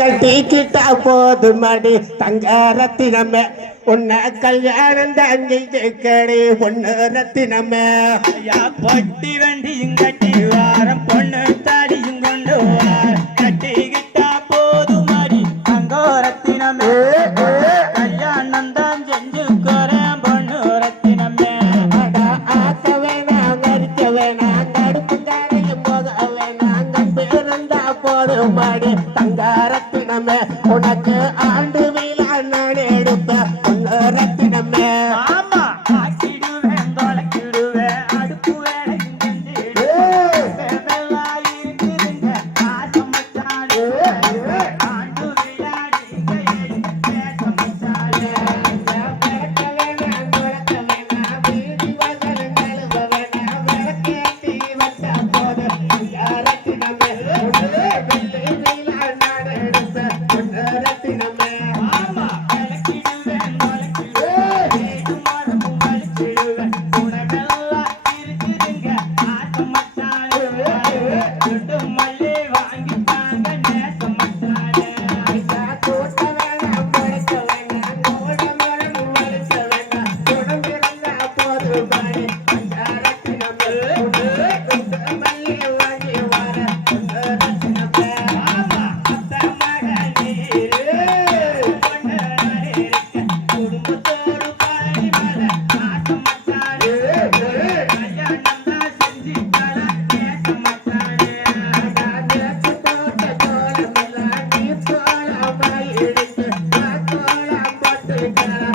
கட்டிக்கிட்டா போதும் அடி. தங்க ரத்தினமே உன்னை கல்யாணம் தாங்கி கேட்கடி. பொண்ணு ரத்தினமே ஐயா பட்டி வண்டியும் கட்டி வாரம் பொண்ணு தாடியும் கொண்டு வாரம் கட்டிக்கிட்டா போதும் அடி. தங்க Thank you.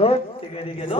गेलो.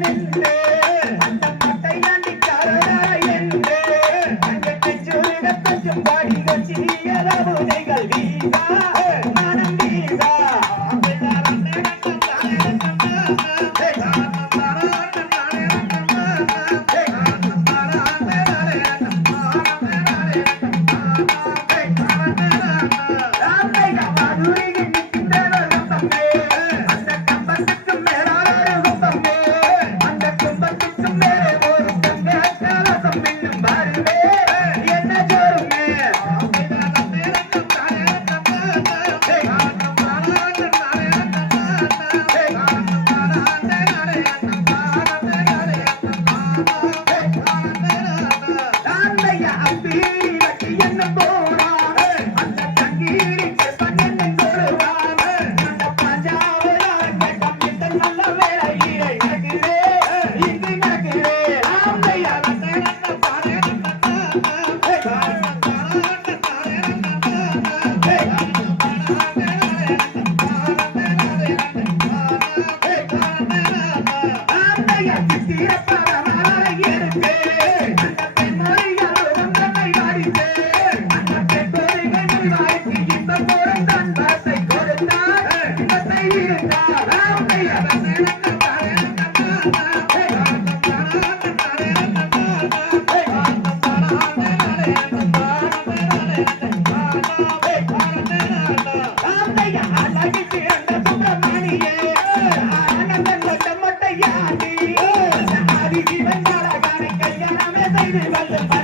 நின்று இன்பத்தை இருந்தார்